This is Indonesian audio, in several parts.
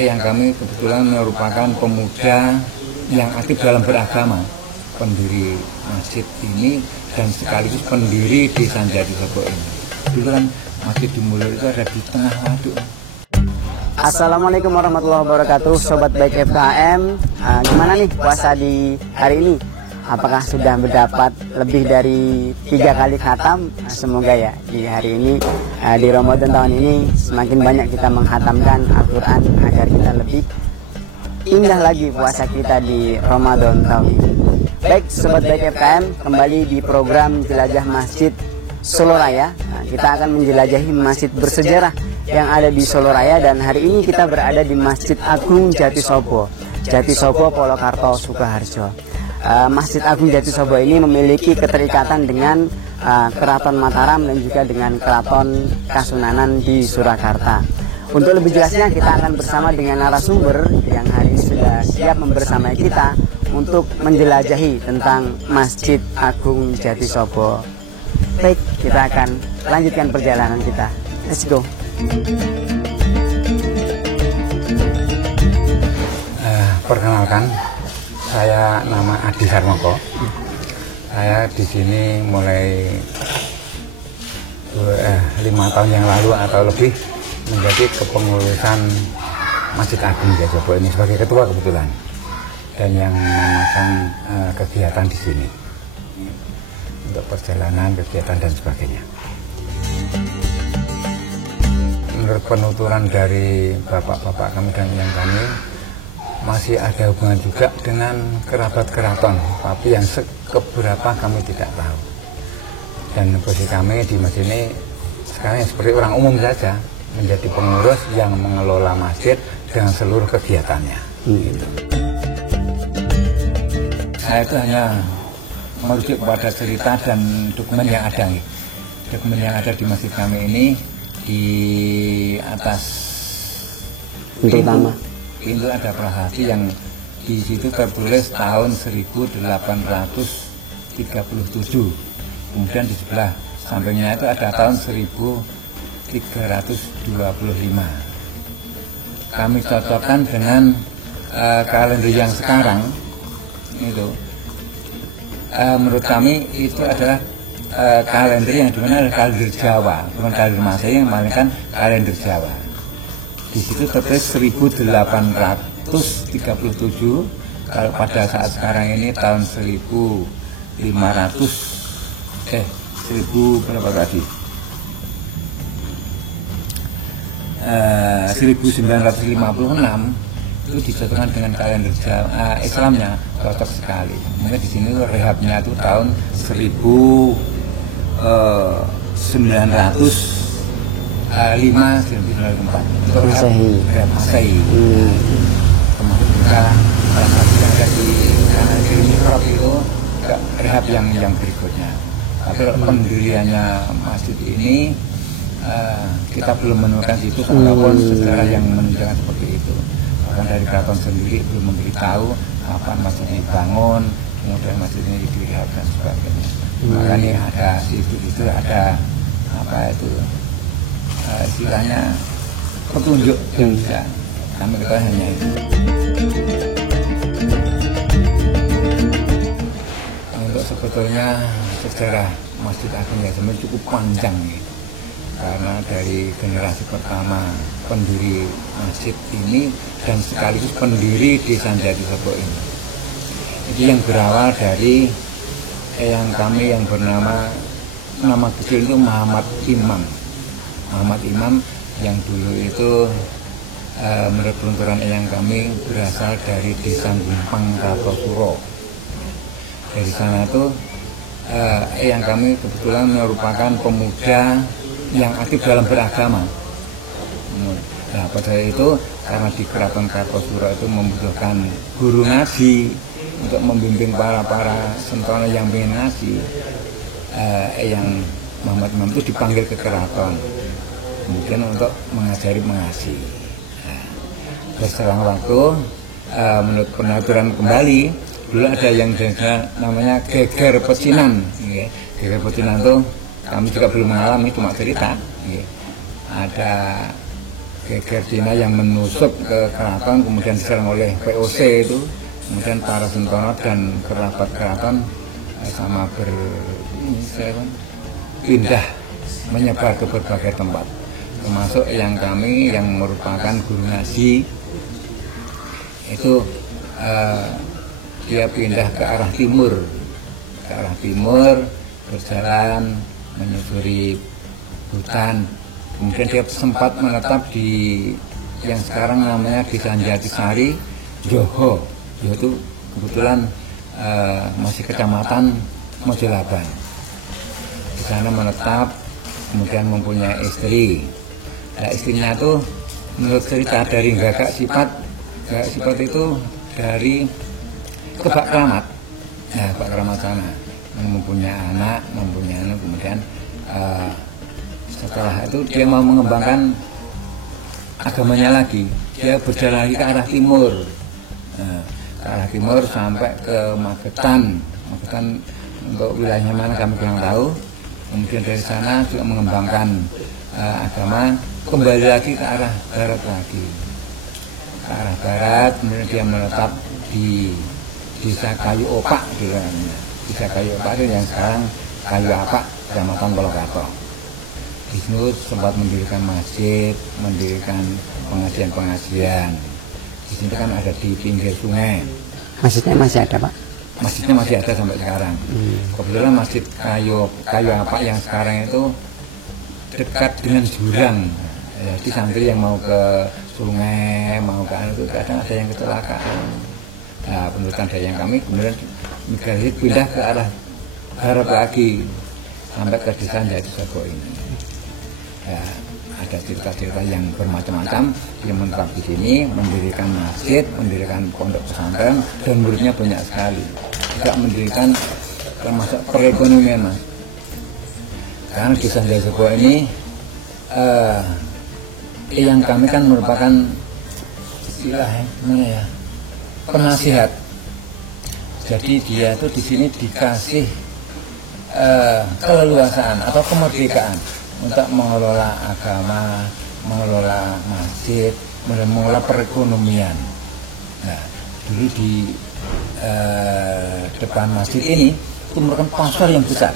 yang kami kebetulan merupakan pemuda yang aktif dalam beragama, pendiri masjid ini dan sekaligus pendiri Desa Jatisobo ini. Dulu kan Masjid Dumulur itu ada di tengah waduk. Assalamualaikum warahmatullahi wabarakatuh, Sobat Baik FKM. Gimana nih puasa di hari ini? Apakah sudah mendapat lebih dari 3 kali khatam? Semoga ya di hari ini, di Ramadan tahun ini semakin banyak kita menghatamkan Al-Quran agar kita lebih indah lagi puasa kita di Ramadan tahun ini. Baik Sobat Baik FKM, kembali di program Jelajah Masjid Solo Raya. Kita akan menjelajahi masjid bersejarah yang ada di Solo Raya, dan hari ini kita berada di Masjid Agung Jatisobo, Polokarto, Sukoharjo. Masjid Agung Jatisobo ini memiliki keterikatan dengan Keraton Mataram dan juga dengan Keraton Kasunanan di Surakarta. Untuk lebih jelasnya kita akan bersama dengan narasumber yang hari ini sudah siap membersamai kita untuk menjelajahi tentang Masjid Agung Jatisobo. Baik, kita akan lanjutkan perjalanan kita. Let's go. Perkenalkan, saya nama Adi Harmoko. Saya di sini mulai 5 tahun yang lalu atau lebih menjadi kepengurusan Masjid Agung Jatisobo ini sebagai ketua kebetulan, dan yang menamakan kegiatan di sini untuk perjalanan, kegiatan dan sebagainya. Menurut penuturan dari bapak-bapak kami dan yang kami, masih ada hubungan juga dengan kerabat keraton, tapi yang sekeberapa kami tidak tahu. Dan posisi kami di masjid ini sekarang seperti orang umum saja, menjadi pengurus yang mengelola masjid dengan seluruh kegiatannya. Gitu. Saya itu hanya merujuk kepada cerita dan dokumen yang ada. Dokumen yang ada di masjid kami ini, di atas pintu ada prasasti yang di situ tertulis tahun 1837. Kemudian di sebelah sampingnya itu ada tahun 1325. Kami cocokkan dengan kalender yang sekarang itu. Menurut kami itu adalah kalender yang dimana adalah kalender Jawa, bukan kalender Masehi, melainkan kalender Jawa. Di situ tertulis 1837. Kalau pada saat sekarang ini tahun 1000 berapa tadi? 1956 itu dicocokkan dengan kalender Islamnya, cocok sekali. Mungkin di sini rehabnya itu tahun 1905-1904 untuk rehab Masehi. Kemudian juga salah satu yang ada di kanan kiri mihrab itu rehab yang berikutnya. Tapi pendiriannya masjid ini kita belum menemukan situs ataupun sejarah yang menunjukkan seperti itu. Bahkan dari keraton sendiri belum memberitahu kapan masjid ini dibangun, kemudian masjid ini direhab dan sebagainya. Makanya ada situs itu ada apa itu istilahnya petunjuk yang bisa kami ketahui hanya itu. Untuk sebetulnya sejarah Masjid Agung Jatisobo cukup panjang gitu. Karena dari generasi pertama pendiri masjid ini dan sekaligus pendiri Desa Jatisobo ini. Jadi yang berawal dari yang kami yang bernama, nama kecil itu Muhammad Imam yang dulu itu menurut penuturan yang kami berasal dari Desa Gumpang Kartosuro. Dari sana tuh yang kami kebetulan merupakan pemuda yang aktif dalam beragama. Nah pada itu karena di Keraton Kartosuro itu membutuhkan guru ngaji untuk membimbing para sentono yang ingin ngaji, yang Muhammad Imam itu dipanggil ke keraton kemudian untuk mengajari mengaji. Berselang waktu, menurut penaturan kembali, dulu ada yang namanya geger pecinan. Geger pecinan itu kami juga belum mengalami, cuma cerita. Ada geger Cina yang menusuk ke keraton, kemudian diserang oleh VOC itu, kemudian para Sentono dan kerabat keraton sama pindah menyebar ke berbagai tempat, termasuk yang kami yang merupakan guru ngaji itu dia pindah ke arah timur, berjalan menyusuri hutan, kemudian dia sempat menetap di yang sekarang namanya Desa Jatisari, Joho, yaitu kebetulan masih kecamatan Mojolaban. Di sana menetap, kemudian mempunyai istri. Nah, istrinya itu menurut cerita dari Gagak Sipat itu dari Kebak Keramat. Nah, Kebak Keramat sana mempunyai anak, kemudian setelah itu dia mau mengembangkan agamanya lagi. Dia berjalan lagi ke arah timur. Nah, ke arah timur sampai ke Magetan untuk wilayahnya mana kami kurang tahu. Kemudian dari sana juga mengembangkan agama, kembali lagi ke arah barat lagi. Ke arah barat, kemudian dia menetap di Desa Kayu Opak, Desa Kayu Opak itu yang sekarang Kayu Apak, Kecamatan Polokarto. Di sini sempat mendirikan masjid, mendirikan pengajian. Di sini kan ada di pinggir sungai. Masjidnya masih ada, Pak? Masjidnya masih ada sampai sekarang. Kebetulan masjid kayu apa yang sekarang itu dekat dengan jurang. Jadi santri yang mau ke sungai, mau ke itu kadang ada yang kecelakaan. Nah, penelitian dari yang kami kemudian migrasi pindah ke arah barat lagi sampai ke Desa Jatisari ini. Ya, ada cerita-cerita yang bermacam-macam yang menetap di sini, mendirikan masjid, mendirikan pondok pesantren, dan muridnya banyak sekali. Juga mendirikan termasuk perekonomian, Mas. Karena Desa Jatisari ini yang kami kan merupakan istilahnya ya penasihat. Jadi dia tuh di sini dikasih keleluasaan atau kemerdekaan untuk mengelola agama, mengelola masjid, mengelola perekonomian. Nah, dulu di depan masjid ini itu merupakan pasar yang besar.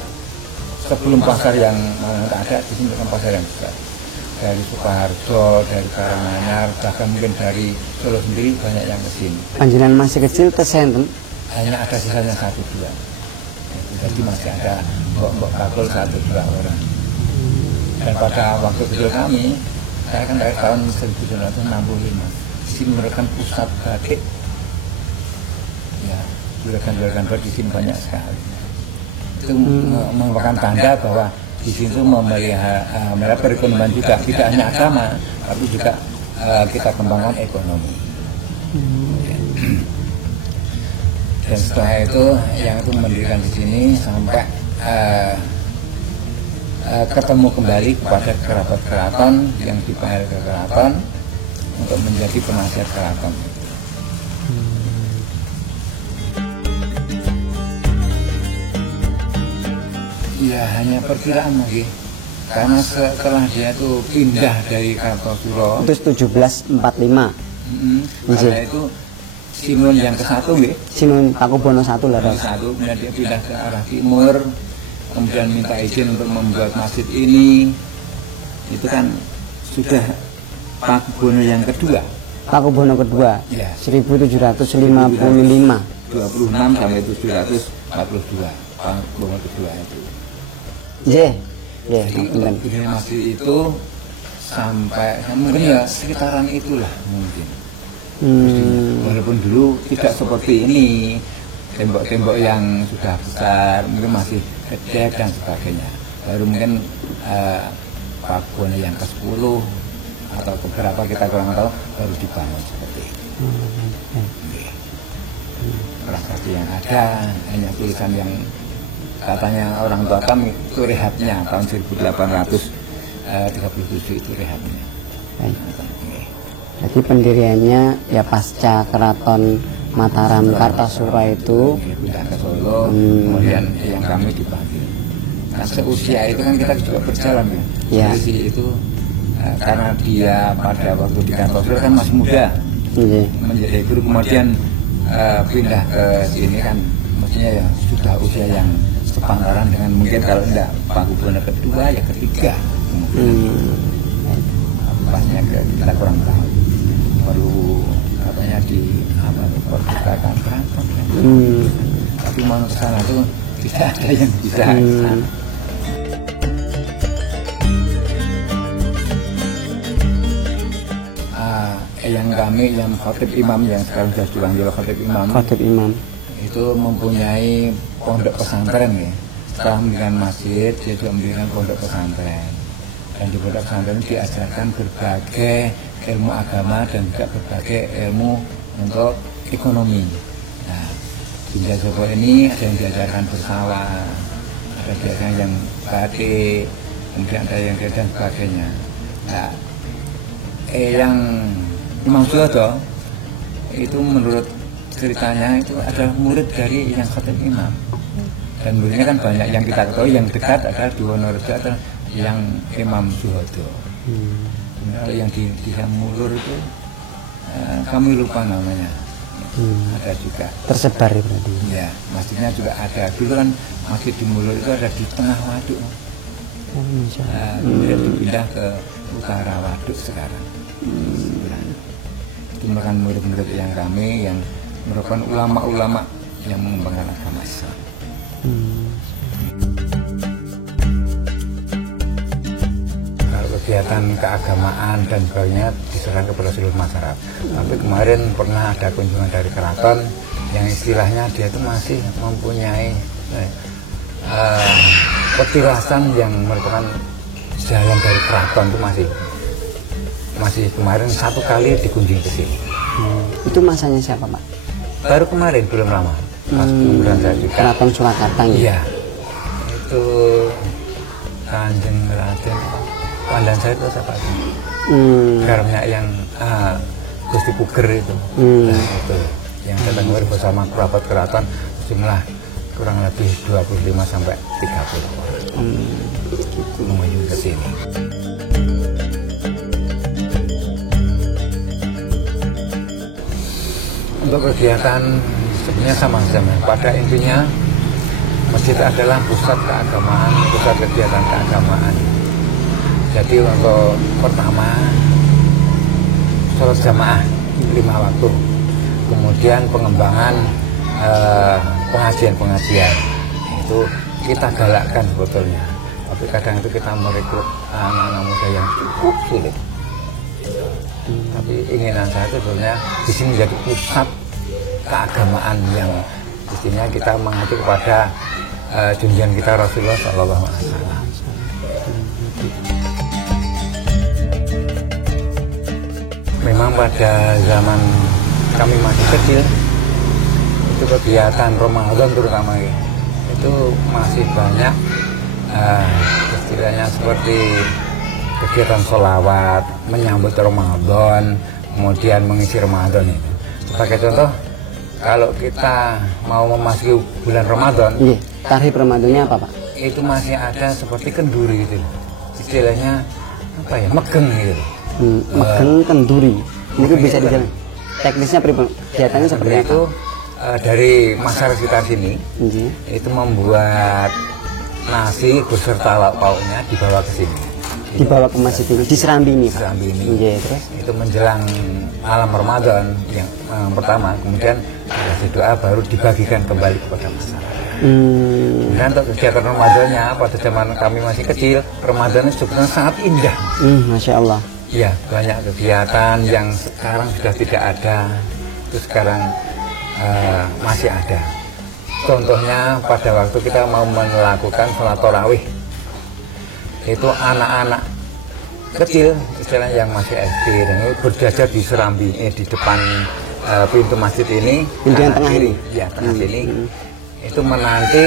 Sebelum pasar yang ada, di sini merupakan pasar yang besar. Dari Sukoharjo, dari Karanganyar, bahkan mungkin dari Solo sendiri banyak yang ke sini. Panjenengan masih kecil tersenten? Hanya ada sisanya 1-2. Jadi masih ada mbok bakul 1-2 orang. Dan pada waktu kecil kami, saya kan dari tahun 1965, di sini merupakan pusat batik. Ya, juragan-juragan batik di sini banyak sekali. Itu merupakan tanda bahwa di situ memelihara perekonomian juga, tidak hanya agama, tapi juga kita kembangkan ekonomi. Dan setelah itu, yang itu mendirikan di sini sampai ketemu kembali kepada kerabat keraton yang dipanggil ke keraton untuk menjadi penasihat keraton. Ya hanya perkiraan lagi, karena setelah dia itu pindah dari Kartosuro itu 1745. Karena itu Sinun yang ke-1 Sinun Pakubono 1 lah. Kemudian dia pindah ke arah timur, kemudian minta izin untuk membuat masjid ini. Itu kan sudah Pakubono yang kedua. Pakubono kedua Ya. 1755. 26 sampai 742 Pakubono kedua itu. Jadi berdiri masjid itu sampai mungkin ya sekitaran itulah mungkin. Walaupun dulu tidak seperti ini, tembok-tembok yang sudah besar, mungkin masih gede dan sebagainya. Baru mungkin Pakubono yang ke-10 atau beberapa kita kurang tahu baru dibangun seperti itu. Prasasti yang ada hanya tulisan yang katanya orang tua kami itu rehabnya tahun 1837 itu rehabnya. Jadi pendiriannya ya pasca Keraton Mataram Kartosuro itu pindah ke Solo, kemudian yang kami dipanggil. Nah seusia itu kan kita juga berjalan ya. Dari itu karena dia pada waktu di Kartosuro kan masih muda, menjadi guru, kemudian pindah ke sini kan, maksudnya ya sudah usia yang sepantaran dengan mungkin kalau enggak Pak Gubernur kedua ya ketiga, pasnya kita kurang tahu, perlu katanya di perpustakaan Keraton, tapi mau ke sana tuh tidak ada yang bisa. Yang kami, yang khotib imam yang sekarang sudah dipanggil khotib imam, itu mempunyai pondok pesantren ya. Setelah mendirikan masjid, dia juga mendirikan pondok pesantren. Dan di pondok pesantren diajarkan berbagai ilmu agama dan juga berbagai ilmu untuk ekonomi. Nah, di Jogja ini ada yang diajarkan bersawah, ada diajarkan yang batik, kemudian ada yang dan sebagainya. Nah, yang Imam Suyoto itu menurut ceritanya itu adalah murid dari yang khotib imam, dan muridnya kan banyak yang kita ketahui, yang dekat adalah di Wonorejo adalah yang Imam Suyoto. Kalau yang di Mulur itu kami lupa namanya, ada juga tersebar ya berarti. Ya, masjidnya juga ada. Dulu kan masjid di Mulur itu ada di tengah waduk. Kemudian dipindah ke utara waduk sekarang. Itu merupakan murid-murid yang kami yang merupakan ulama-ulama yang mengembangkan agama Islam. Kalau kegiatan keagamaan dan sebagainya diserahkan kepada seluruh masyarakat. Tapi kemarin pernah ada kunjungan dari keraton yang istilahnya dia itu masih mempunyai petilasan yang merupakan jalan dari keraton itu masih kemarin satu kali dikunjungi ke sini. Itu masanya siapa Pak? Baru kemarin, belum lama. Mas kemudian saya juga. Keraton Surakarta ya? Iya. Itu Kanjeng Raden Pandan saya itu siapa sih? Garamnya yang Gusti Puger itu. Nah, itu yang datang kemarin bersama kerabat keraton jumlah kurang lebih 25 sampai 30 orang. Mengunjungi ke sini. Untuk kegiatan sebenarnya sama-sama. Pada intinya masjid adalah pusat keagamaan, pusat kegiatan keagamaan. Jadi untuk pertama sholat jamaah 5 waktu, kemudian pengembangan pengajian itu kita galakkan sebetulnya. Tapi kadang itu kita merekrut anak-anak muda yang cukup sulit. Tapi inginan saya itu sebenarnya di sini menjadi pusat keagamaan yang mestinya kita mengacu kepada junjungan kita Rasulullah Sallallahu Alaihi Wasallam. Memang pada zaman kami masih kecil itu kegiatan Ramadan terutama itu masih banyak istilahnya seperti kegiatan sholawat, menyambut Ramadan, kemudian mengisi Ramadan itu. Sebagai contoh, kalau kita mau memasuki bulan Ramadan, tarif Ramadannya apa Pak? Itu masih ada seperti kenduri gitu, istilahnya apa ya, megeng gitu. Megeng kenduri, mungkin bisa dijalan. Teknisnya kegiatannya seperti itu dari masyarakat sekitar sini, itu membuat nasi beserta lauk pauknya dibawa ke sini. Dibawa ke masjid itu, di Serambi ini. Serambi ini. Terus itu menjelang malam Ramadan yang pertama, kemudian dikasih doa baru dibagikan kembali kepada masyarakat. Dan untuk kegiatan Ramadannya pada zaman kami masih kecil, Ramadan itu sebenarnya sangat indah. Masya Allah. Iya, banyak kegiatan yang sekarang sudah tidak ada, itu sekarang masih ada. Contohnya pada waktu kita mau melakukan sholat tarawih, itu anak-anak kecil, istilahnya yang masih SD dan itu berjajar di Serambi, di depan pintu masjid ini, yang tengah kiri, ya tengah sini, itu menanti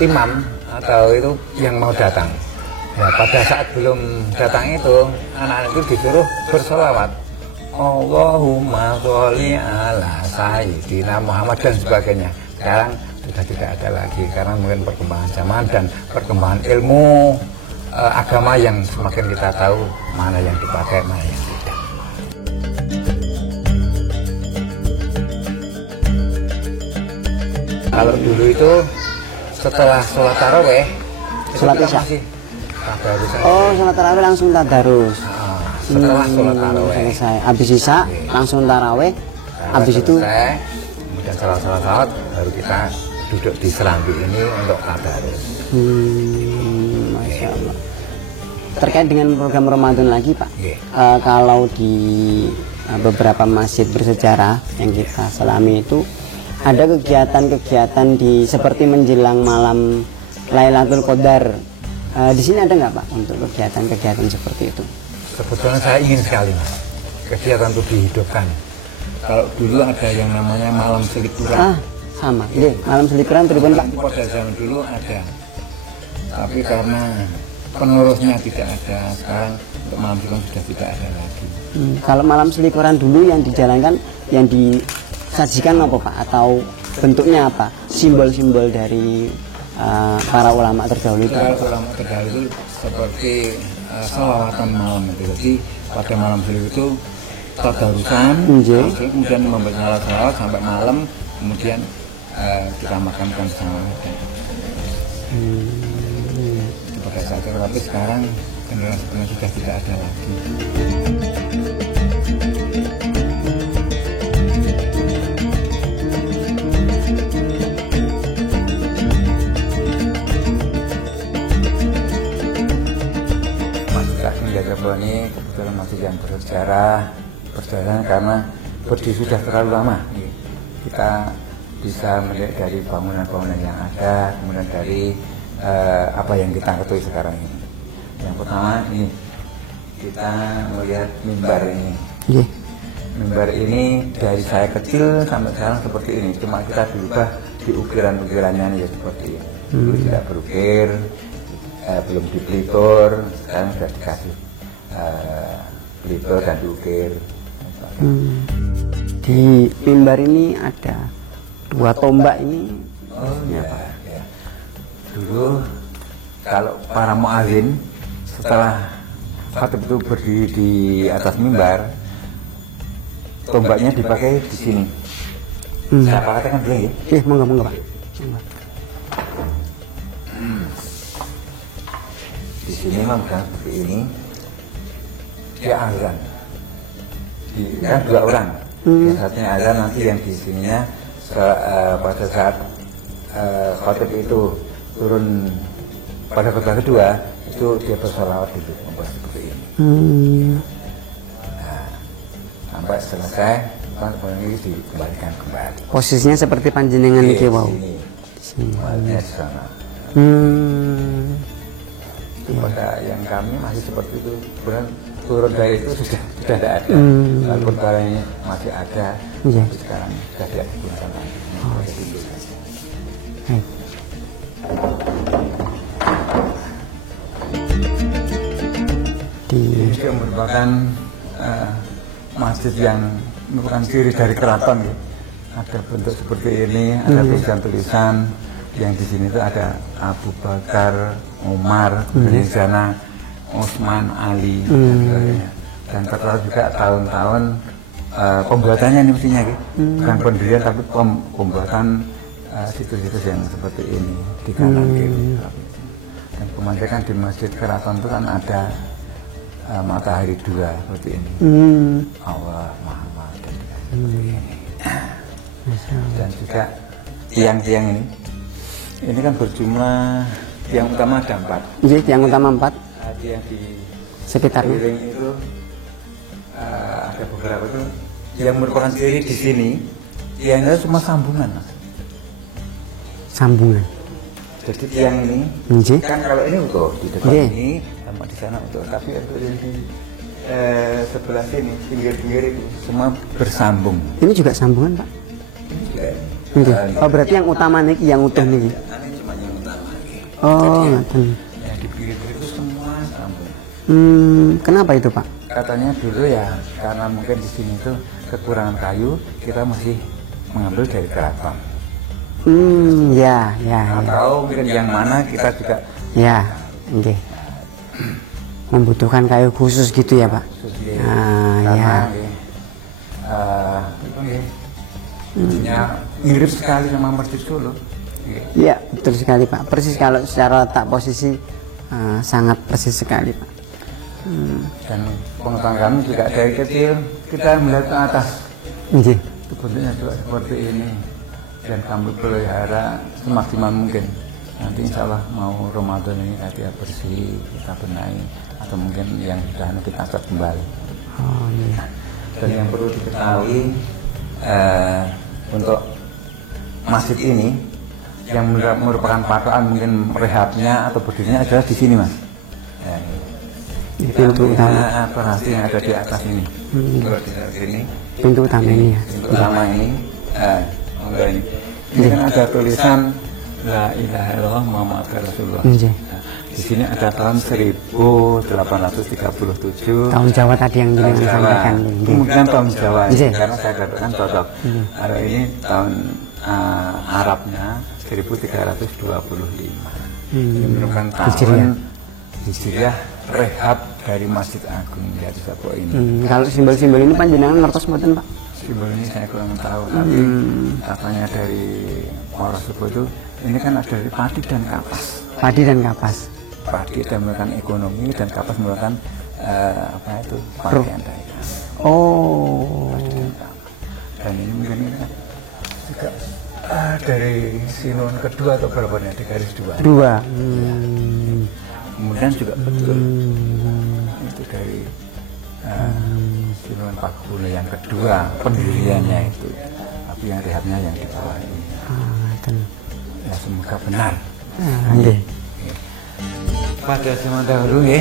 imam atau itu yang mau datang. Ya, pada saat belum datang itu, anak-anak itu disuruh bersolawat, Allahumma sholli ala sayyidina Muhammad dan sebagainya. Sekarang sudah tidak ada lagi karena mungkin perkembangan zaman dan perkembangan ilmu agama yang semakin kita tahu mana yang dipakai, mana yang tidak. Kalau dulu itu setelah sholat taraweh, Sholat isya. Oh, sholat taraweh langsung tadarus. Setelah sholat taraweh selesai. Habis isya langsung taraweh. Habis itu kemudian sholat baru kita duduk di serambi ini untuk tadarus. Masya Allah. Terkait dengan program Ramadan lagi Pak, kalau di beberapa masjid bersejarah yang kita selami itu ada kegiatan-kegiatan seperti menjelang malam Lailatul Qadar. Di sini ada nggak Pak untuk kegiatan-kegiatan seperti itu? Sebetulnya saya ingin sekali Mas, kegiatan itu dihidupkan. Kalau dulu ada yang namanya malam selikuran. Sama. Malam selikuran pripun Pak? Pada zaman dulu ada, tapi karena penerusnya tidak ada, sekarang untuk malam selikuran sudah tidak ada lagi. Kalau malam selikuran dulu yang dijalankan, yang disajikan apa Pak? Atau bentuknya apa? Simbol-simbol dari para ulama terdahulu itu? Ulama terdahulu itu seperti sholawatan malam itu. Jadi pada malam selikuran itu tadarusan, kemudian membaca salawat sampai malam, kemudian kita makankan bersama. Pada saat itu, tapi sekarang generasi sudah tidak ada lagi. Masjid ini kebetulan masjid yang bersejarah karena berdiri sudah terlalu lama. Kita bisa melihat dari bangunan-bangunan yang ada, kemudian dari apa yang kita ketahui sekarang ini. Yang pertama ini kita melihat mimbar ini. Mimbar ini dari saya kecil sampai sekarang seperti ini, cuma kita diubah di ukiran-ukirannya ya seperti ini. Dulu tidak berukir, belum dipelitur, sekarang sudah dikasih pelitur dan diukir. Di mimbar ini ada 2 tombak ini. Ya. Dulu kalau para muadzin setelah khatib itu berdiri di atas mimbar, tombaknya dipakai di sini. Saya katakan dulu ya. Monggo Pak. Di sini memang seperti ini. Dia azan. Kan 2 orang. Yang satunya azan, nanti yang di sininya pada saat khatib itu turun pada khutbah kedua itu dia bersolawat dulu, membuat seperti ini. Nah, sampai selesai ini dikembalikan kembali. Posisinya seperti panjenengan iki wau. Di sini. Di sana. Pada yang kami masih seperti itu, kemudian turun dari itu sudah tidak ada. Walaupun barangnya masih ada, tapi sekarang sudah tidak digunakan lagi. Ini merupakan masjid yang merupakan ciri dari keraton. Ada bentuk seperti ini, ada tulisan-tulisan yang di sini itu ada Abu Bakar, Umar, di sana Utsman, Ali, dan terlalu juga tahun-tahun pembuatannya ini mestinya, bukan pendirian tapi pembuatan situs-situs yang seperti ini di kanan kiri. Dan kemudian di Masjid Keraton itu kan ada matahari 2 seperti ini. Allah Muhammad dan seperti ini. Dan juga tiang-tiang ini kan berjumlah, tiang utama ada 4. Tiang utama 4. Tiang di sekitarnya itu ada beberapa itu yang merupakan ciri di sini. Tiangnya cuma sambungan. Sambungan. Jadi tiang ini kan kalau ini utuh di depan ini sama di sana utuh, tapi untuk di sebelah sini pinggir-pinggir itu semua bersambung. Ini juga sambungan Pak. Oh berarti yang utama nih, yang utuh nih. Ini cuma yang utama. Oh ngaten. Yang di pinggir-pinggir itu semua sambung. Kenapa itu Pak? Katanya dulu ya karena mungkin di sini itu kekurangan kayu, kita masih mengambil dari keraton. Ya. Atau mungkin yang mana kita juga. Ya, oke. membutuhkan kayu khusus gitu ya Pak. Nah, karena ya. Mirip sekali sama Masjid Solo. Iya betul sekali Pak. Persis kalau secara letak posisi sangat persis sekali Pak. Dan pengetahuan kami juga dari kecil kita melihat ke atas. Iya. Itu bentuknya juga seperti ini. Dan kami pelihara semaksimal mungkin. Nanti insya Allah mau Ramadan ini kita bersih, kita benahi, atau mungkin yang sudah kita cat kembali. Oh iya. Dan yang perlu diketahui untuk masjid ini yang merupakan patokan mungkin rehabnya atau berdirinya adalah di sini Mas. Pintu utama. Perhati yang ada di atas ini. Kalau di sini. Pintu utama ini ya. Pintu utama ini. Ini kan ada tulisan La ilaha illallah Muhammad Rasulullah. Di sini ada tahun 1837. Tahun Jawa tadi yang jenengan sampaikan. Kemudian tahun Jawa karena saya katakan cocok. Kalau ini tahun Arabnya 1325. Ini merupakan tahun Hijriah rehab dari Masjid Agung Jati Sapo ini. Kalau simbol-simbol ini panjenengan ngertos mboten Pak? Simbol ini saya kurang tahu, tapi katanya dari orang Subo itu ini kan ada dari padi dan kapas. Padi dan kapas. Padi dan merupakan ekonomi dan kapas merupakan apa itu pakaian daerah. Oh. Dan ini mungkin juga dari Sinuun kedua atau berapa nih di garis dua. Dua. Kemudian juga betul itu dari Sinuun Pakubule yang kedua pendiriannya itu, tapi yang rehabnya yang di bawah ini. Ya semoga benar. Pada zaman dahulu ya.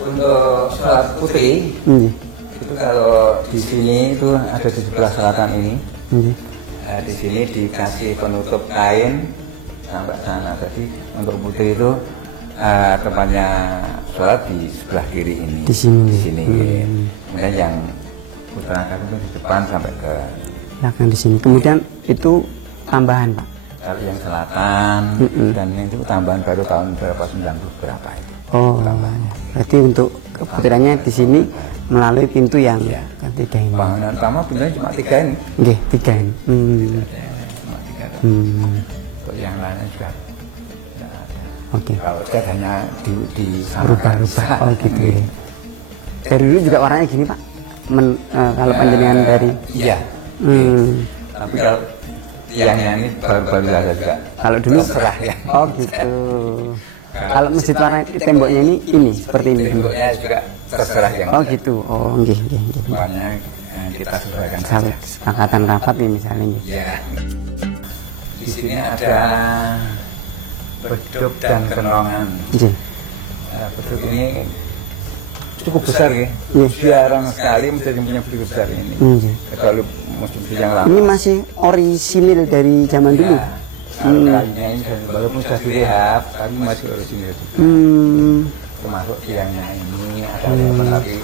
Untuk sholat putri itu kalau di sini itu ada di sebelah selatan ini. Di sini dikasih penutup kain sampai sana. Jadi untuk putri itu tempatnya sholat di sebelah kiri ini. Di sini. Di sini. Kemudian yang utara itu di depan sampai ke belakang di sini. Kemudian itu tambahan Pak. Kalau yang selatan dan itu tambahan baru tahun berapa 90 berapa itu. Oh, berarti untuk keputerannya di sini melalui pintu yang ketiga ini. Bangunan utama pintunya cuma 3 ini. Oke, 3 ini. Cuma 3. Untuk yang lainnya juga tidak ada. Oke. Kalau cat hanya di rubah-rubah. Oh gitu ya. Dari dulu juga warnanya gini Pak. Kalau panjenengan dari. Iya. Tapi kalau yang ini baru-baru saja juga. Kalau dulu serah ya. Oh gitu. Kalau masjid warna temboknya ini seperti ini. Temboknya juga terserah yang. Oh gitu. Oh nggih. Warnanya kita sesuaikan saja. Kesepakatan rapat nih misalnya. Iya. Di sini ada beduk dan kenongan. Beduk ini cukup besar ya. Jarang sekali menjadi punya beduk besar ini. Kalau musim yang lama. Ini masih orisinil dari zaman dulu. Kayunya ini walaupun sudah direhab, tapi masih orisinil juga. Termasuk tiangnya ini ada tapi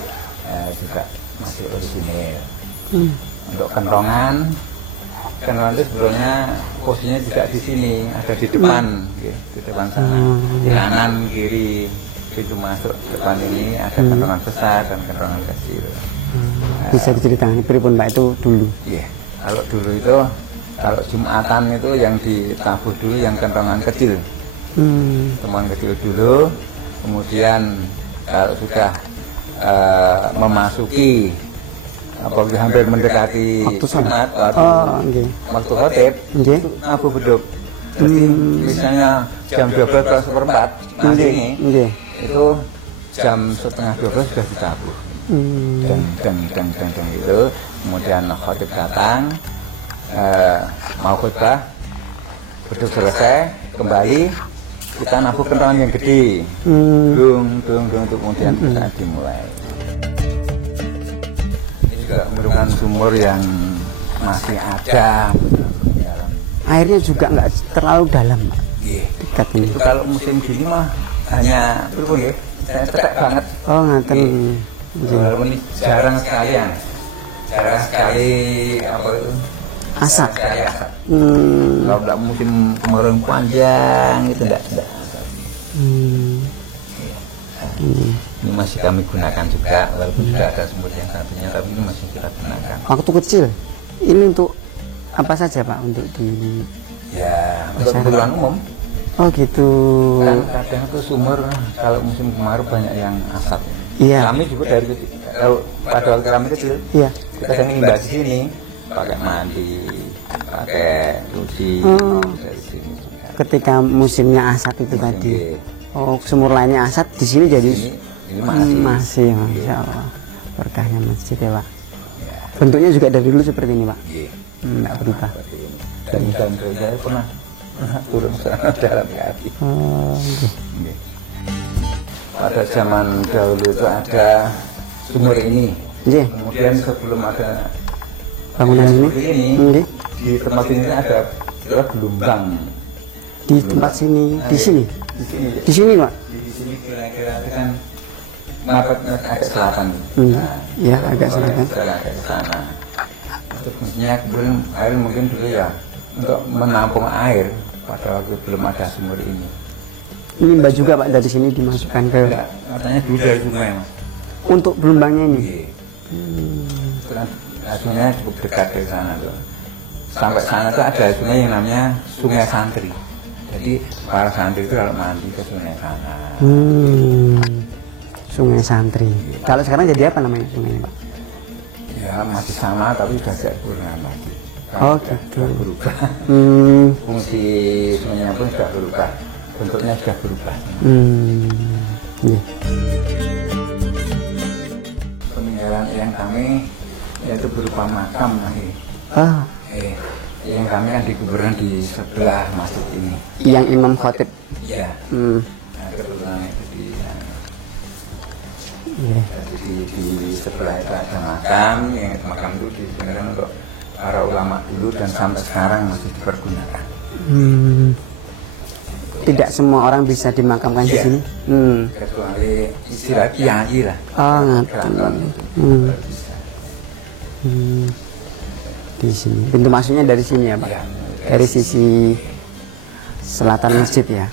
juga masih orisinil. Untuk kentongan itu sebetulnya posisinya juga di sini, ada di depan, di depan sana, kanan kiri. Pintu masuk depan ini ada kentongan besar dan kentongan kecil. Bisa diceritakan pripun Pak itu dulu? Iya, kalau dulu itu kalau Jumatan itu yang ditabuh dulu yang kentongan kecil, kentongan kecil dulu, kemudian kalau sudah memasuki apabila hampir mendekati Jumat waktu khotib itu nabuh beduk. Jadi misalnya jam 12 atau seperempat nanti ini itu jam setengah 12 sudah ditabuh. Dan gitu. Kemudian khotib datang mau khutbah, beduk selesai kembali kita nabuh kentongan yang gede, dung untuk kemudian bisa dimulai. Ini juga merupakan sumur yang masih ada. Airnya juga nggak terlalu dalam, dekat ini. Itu kalau musim gini mah hanya berapa ya? Saya cetek banget. Oh ngaten. Walaupun ini jarang sekali ya, jarang sekali apa itu? Asap. Kalau tidak musim kemarau panjang itu tidak. Ini masih kami gunakan juga, walaupun sudah ada sumur yang satunya, tapi ini masih kita gunakan. Waktu kecil, ini untuk apa saja Pak? Untuk di Ya, untuk kebutuhan umum. Oh gitu. Kan kadang tuh sumur kalau musim kemarau banyak yang asap. Iya. Kami juga dari kecil, kalau pada waktu kami kecil, Iya. kita sering limbah di sini, pakai mandi, pakai cuci dari sini juga. Ketika musimnya asap itu tadi. Oh, sumur lainnya asap, di sini jadi Ini masih. masih, Masya Allah. Berkahnya masjid ya Pak. Bentuknya juga dari dulu seperti ini Pak. Enggak berubah. Dan saya pernah turun sana dalam kaki. Nggih. Pada zaman dahulu itu ada sumur ini. Nggih. Kemudian sebelum ada Bangunan ini. seperti ini, Nggih. di tempat ini ada gelombang. Di tempat sini, di sini. Di sini. Di sini Pak. Di sini kira-kira itu kan mepet agak selatan. Ya, agak selatan. Agak ke sana. Itu fungsinya kemudian air mungkin dulu ya untuk menampung air pada waktu belum ada sumur ini. Ini Mbak juga Pak dari sini dimasukkan ke Enggak, katanya dulu dari sungai Mas. untuk belumbangnya ini. Iya. Itu kan sungainya cukup dekat dari sana tuh. Sampai sana tuh ada sungai yang namanya Sungai Santri. Jadi para santri itu kalau mandi ke sungai sana. Sungai Santri. Kalau sekarang jadi apa namanya sungai ini Pak? Ya masih sama tapi sudah tidak kurang lagi. Oh, Sudah gitu. berubah. Fungsi sungainya pun sudah berubah. Bentuknya sudah berubah. Iya. Peninggalan yang kami yaitu berupa makam nih. Ah, Yang kami kan dikuburkan di sebelah masjid ini. yang Imam Khatib. Iya. Hmm. Nah, kebetulan itu Iya. di sebelah itu ada makam, yang makam itu digunakan untuk para ulama dulu dan sampai sekarang masih dipergunakan. Tidak semua orang bisa dimakamkan di Iya. sini. Kecuali istilah kiai lah. Oh, ngerti. Keraton itu. baru bisa. Di sini. Pintu masuknya dari sini ya Pak. Iya. Dari sisi selatan masjid ya.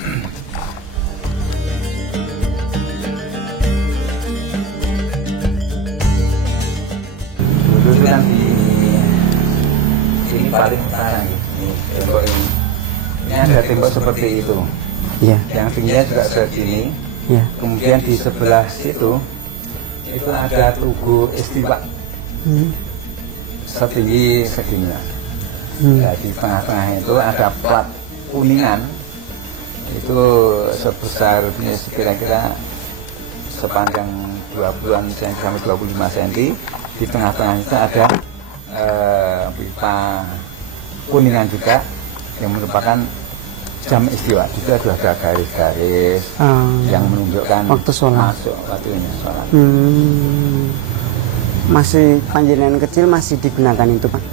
Dulu itu kan di sini paling utara nih, tembok ini. Ini ada tembok seperti itu. Iya. Yang tingginya juga segini. Iya. Kemudian di sebelah situ itu ada tugu istiwa setinggi segini. Nah, di tengah-tengah itu ada plat kuningan itu sebesar kira-kira sepanjang 20-an cm sampai 25 cm. Di tengah-tengah itu ada pipa kuningan juga yang merupakan jam istiwa. Itu ada garis-garis yang menunjukkan Waktu sholat. masuk waktunya sholat. Masih panjenengan kecil masih digunakan itu Pak?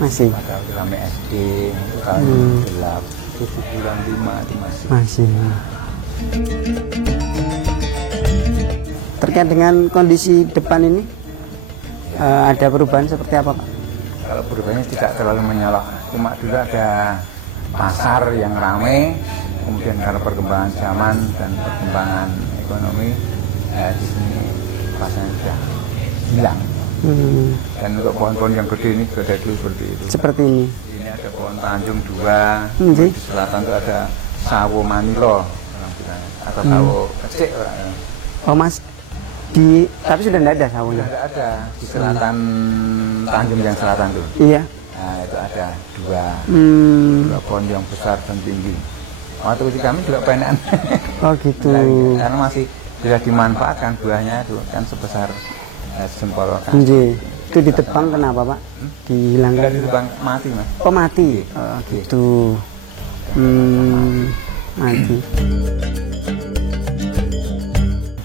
Masih. Pada waktu kami SD itu tahun 7 bulan 5 itu masih. Terkait dengan kondisi depan ini ada perubahan seperti apa Pak? Kalau perubahannya tidak terlalu menyolok, cuma dulu ada pasar yang ramai, kemudian karena perkembangan zaman dan perkembangan ekonomi, di sini pasarnya sudah hilang. Dan untuk pohon-pohon yang gede ini sudah dulu seperti itu. Seperti ini. Ini ada pohon Tanjung 2, di selatan itu ada sawo Manilo, orang bilang, atau sawo kecil orang. Oh Mas, tapi sudah tidak ada sawahnya? Sudah ada di selatan Tanjung yang selatan tuh. Iya. Nah itu ada dua pohon yang besar dan tinggi. Waktu itu kami juga penekan. Oh gitu. Karena masih bisa dimanfaatkan buahnya itu kan sebesar jempol kaki. Itu ditebang kenapa Pak? Dihilangkan? Ditebang mati Mas. Oh mati? Oh gitu. Mati.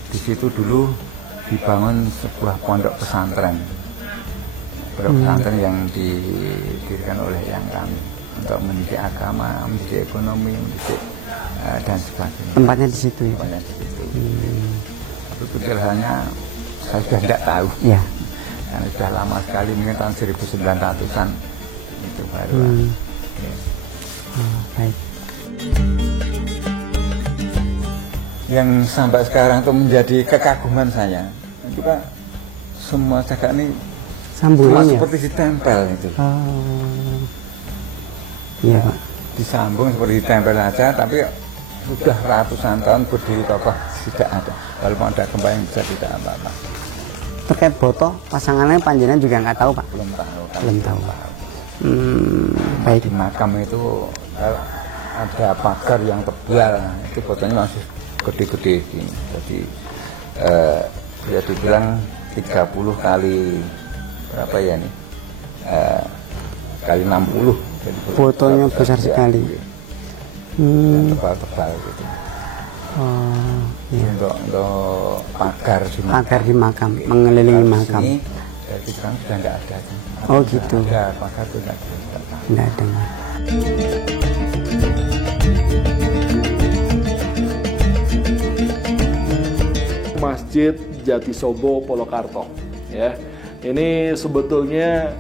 Di situ dulu dibangun sebuah pondok pesantren. Pondok pesantren yang didirikan oleh yang kami untuk mendidik agama, mendidik ekonomi, mendidik dan sebagainya. Tempatnya di situ ya? Tempatnya di situ. Tapi kecelahannya saya sudah tidak tahu. Iya. Karena sudah lama sekali, mungkin tahun 1900-an itu baru. Baik. yang sampai sekarang tuh menjadi kekaguman saya itu kan semua cagak ini Sambungan ya? seperti ditempel itu. Oh. Iya Pak. Disambung seperti ditempel aja, tapi sudah ratusan tahun berdiri kokoh tidak ada. Walaupun ada gempa yang bisa tidak apa-apa. Terkait foto pasangannya panjenengan juga nggak tahu Pak? Belum tahu. Belum tahu. Baik. Di makam itu ada pagar yang tebal, itu fotonya masih gede-gede gini. Jadi bisa dibilang 30 kali berapa ya nih? Kali 60. Jadi fotonya besar sekali. Tebal-tebal gitu. Oh, iya. Untuk pagar di makam, mengelilingi makam. Ini jadi sekarang sudah nggak ada. Oh gitu. Ada pagar itu nggak ada. Masjid Jatisobo Polokarto, ya. Ini sebetulnya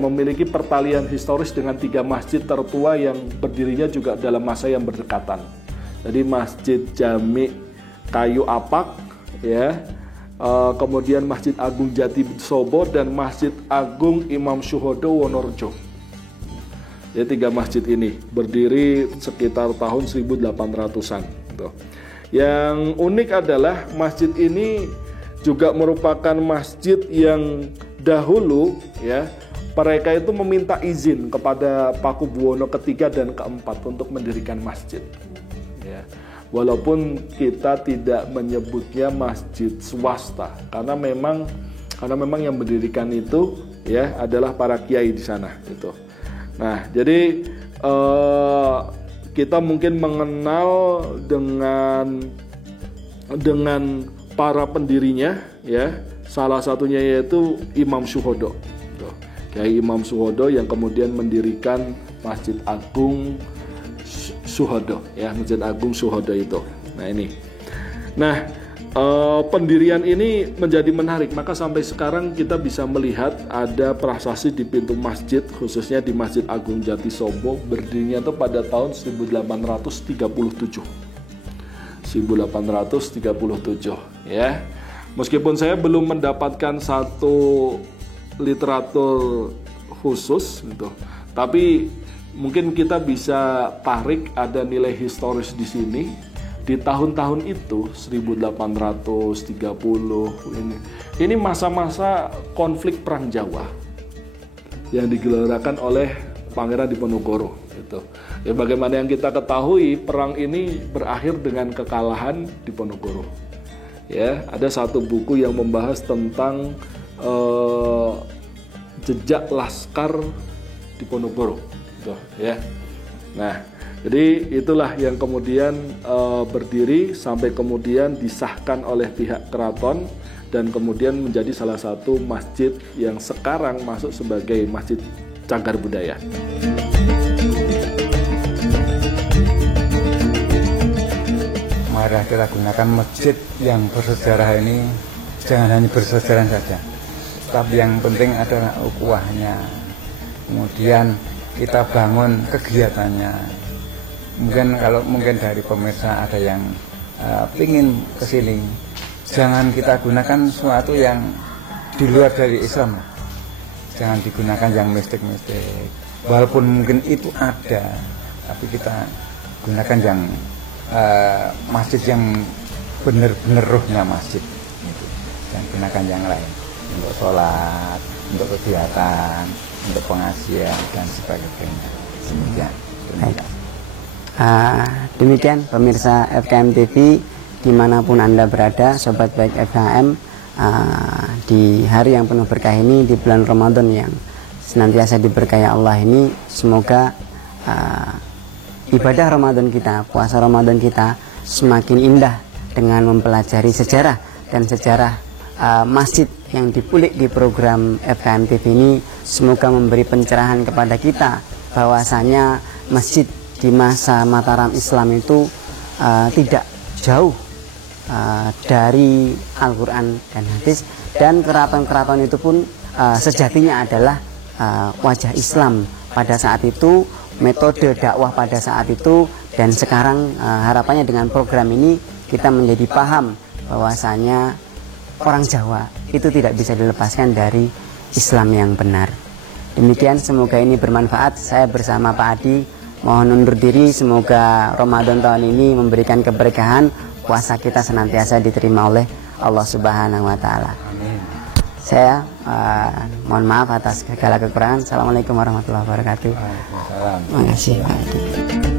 memiliki pertalian historis dengan 3 masjid tertua yang berdirinya juga dalam masa yang berdekatan. Jadi Masjid Jami Kayu Apak, ya, kemudian Masjid Agung Jatisobo dan Masjid Agung Imam Syuhodo Wonorejo. Ya, 3 masjid ini berdiri sekitar tahun 1800-an. Yang unik adalah masjid ini juga merupakan masjid yang dahulu, ya, mereka itu meminta izin kepada Pakubuwono ketiga dan keempat untuk mendirikan masjid. Ya. Walaupun kita tidak menyebutnya masjid swasta, karena memang yang mendirikan itu, ya, adalah para kiai di sana. Gitu. Nah, jadi kita mungkin mengenal dengan para pendirinya, ya. Salah satunya yaitu Imam Syuhodo. Kiai Imam Syuhodo yang kemudian mendirikan Masjid Agung Syuhodo, ya, Masjid Agung Syuhodo itu. Nah, ini. Nah, pendirian ini menjadi menarik, maka sampai sekarang kita bisa melihat ada prasasti di pintu masjid, khususnya di Masjid Agung Jatisobo, berdirinya itu pada tahun 1837. 1837, ya. Meskipun saya belum mendapatkan satu literatur khusus gitu, tapi mungkin kita bisa tarik ada nilai historis di sini. Di tahun-tahun itu 1830 ini masa-masa konflik perang Jawa yang digelarakan oleh Pangeran Diponegoro gitu. Ya, bagaimana yang kita ketahui, perang ini berakhir dengan kekalahan Diponegoro. Ya, ada satu buku yang membahas tentang jejak laskar Diponegoro gitu, ya. Nah, jadi itulah yang kemudian berdiri sampai kemudian disahkan oleh pihak keraton dan kemudian menjadi salah satu masjid yang sekarang masuk sebagai masjid cagar budaya. Mari kita gunakan masjid yang bersejarah ini, jangan hanya bersejarah saja, tapi yang penting adalah ukhuwahnya. Kemudian kita bangun kegiatannya. Mungkin dari pemirsa ada yang pingin kesini, jangan kita gunakan sesuatu yang di luar dari Islam. Jangan digunakan yang mistik-mistik. Walaupun mungkin itu ada, tapi kita gunakan yang masjid yang benar-benar ruhnya masjid. Jangan gunakan yang lain untuk sholat, untuk kegiatan, untuk pengajian dan sebagainya. Demikian pemirsa FKM TV dimanapun Anda berada, sobat baik FKM, di hari yang penuh berkah ini, di bulan Ramadan yang senantiasa diberkahi Allah ini, semoga ibadah Ramadan kita, puasa Ramadan kita semakin indah dengan mempelajari sejarah dan sejarah masjid yang dipulik di program FKM TV ini. Semoga memberi pencerahan kepada kita bahwasanya masjid di masa Mataram Islam itu tidak jauh dari Al-Quran dan hadis, dan keraton-keraton itu pun sejatinya adalah wajah Islam pada saat itu, metode dakwah pada saat itu, Dan sekarang harapannya dengan program ini kita menjadi paham bahwasanya orang Jawa itu tidak bisa dilepaskan dari Islam yang benar. Demikian, semoga ini bermanfaat. Saya bersama Pak Adi mohon undur diri. Semoga Ramadan tahun ini memberikan keberkahan, puasa kita senantiasa diterima oleh Allah Subhanahu wa Ta'ala. Saya mohon maaf atas segala kekurangan. Assalamualaikum warahmatullahi wabarakatuh. Terima kasih Pak Adi.